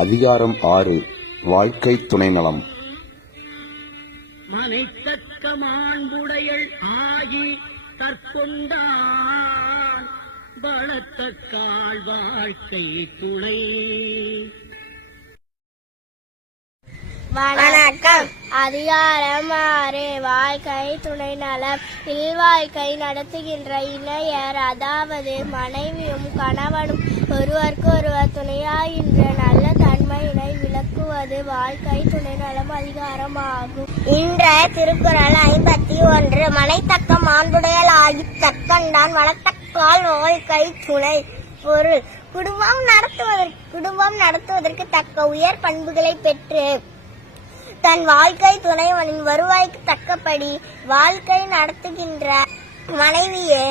அதிகாரம் 6 வாழ்க்கை துணை நலம். மனைத்தக்க மாண்புடையள் ஆகி தற்கொண்டான் வளத்தக்காள் வாழ்க்கை துணை. வணக்கம். அதிகாரம் 6 வாழ்க்கை துணை நலம். இல்வாழ்க்கை நடத்துகின்ற இணையர், அதாவது மனைவியும் கணவனும் ஒருவருக்கு ஒருவர் துணையாகின்ற நல்ல தன்மையினை விளக்குவது வாழ்க்கை துணை நலம் அதிகாரம் ஆகும். இன்றைய திருக்குறள் 51. மனைத்தக்க மாண்புடையள் ஆகி தற்கொண்டான் வளத்தக்காள் வாழ்க்கை துணை. பொருள்: குடும்பம் நடத்துவதற்கு தக்க உயர் பண்புகளை பெற்று தன் வாழ்க்கை துணைவனின் வருவாய்க்கு தக்கபடி வாழ்க்கை நடத்துகின்ற மனைவியே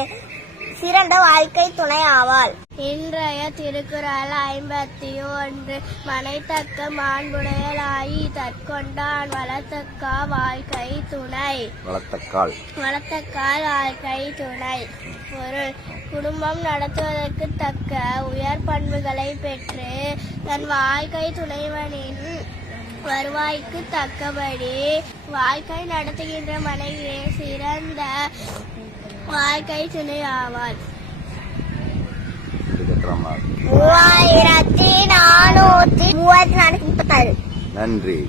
சிறந்த வாழ்க்கை துணை ஆவாள். இன்றைய திருக்குறள் 51. மனைத்தக்க மாண்புடையளாகி தற்கொண்டான் வளத்தக்கா வாழ்க்கை துணை. வளத்தக்காள் வாழ்க்கை துணை. பொருள்: குடும்பம் நடத்துவதற்கு தக்க உயர் பண்புகளை பெற்று தன் வாழ்க்கை துணைவனின் வருவாய்க்கு தக்கபடி வாழ்க்கை நடத்துகின்ற மனைவியே சிறந்த வாழ்க்கை துணை ஆவாள். 3436. நன்றி.